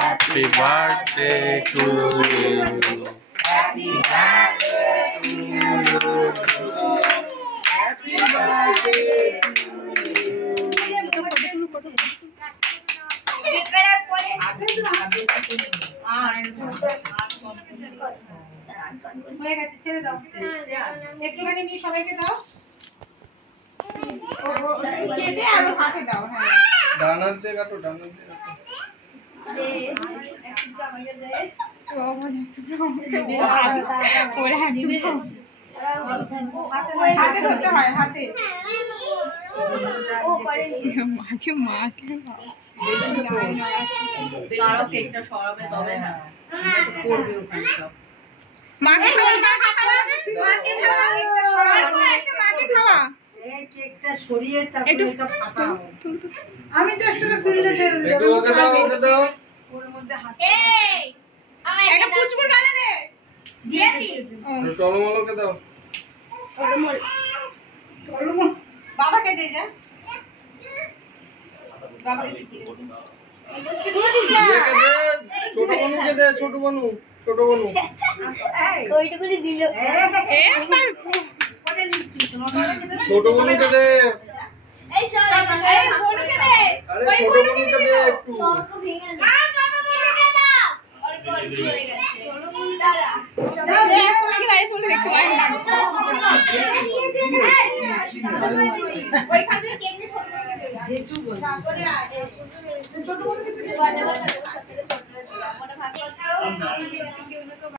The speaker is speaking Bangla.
Happy birthday to you. Happy birthday to you. Happy birthday to হয়ে গেছে, ছেড়ে দাও একটুখানি নিয়ে সবাইকে দাও। কেটে আর হাতে দাও। হ্যাঁ ডানার দিয়ে কাটো, ডানার দিয়ে কাটো। হাতে ধরতে হয়, হাতে। মাকে মাকে কেকটা সরাবে তবে না করবে ওখানে সব। মাকে খাওয়া, মাকে খাওয়া, মাকে খাওয়া, মাকে খাওয়া। এই কেকটা সরিয়ে তারপরে এটা ফাটাও। আমি তো একটু ফিল্ডে ছেড়ে দিই। একটু ওকে দাও, ওকে দাও। ওর মধ্যে হাত এই একটা পুচকুর গানে দে দিয়েছি। টলমলকে দাও। বাবাকে দিয়ে যা। বাবাকে দিয়ে ইয়েকে দে, ছোট বনুকে দে, ছোট বনু, ছোট বনু। ওইটুকুনি দিল। এ স্যার কোটে নিচ্ছি তোমার বাবাকে দেবে। ছোট বনুকে দে। এই চল এই বড়কে দে। আরে ছোট বনুকে দে একটু। তোমাকে ভেঙে না চলো বলকে দাও। আর কল হয়ে গেছে। চলো বল দাঁড়া। দাও দে। আমাকে দাঁড়িয়ে চলে দেখতে পারেন না ওইখান থেকে কেক নিয়ে ছোট করে দে জেঠু বল। চলে আয়। ছোট বড়কে তুই বাজার সাথে ছোট আমরা ভাগ করতে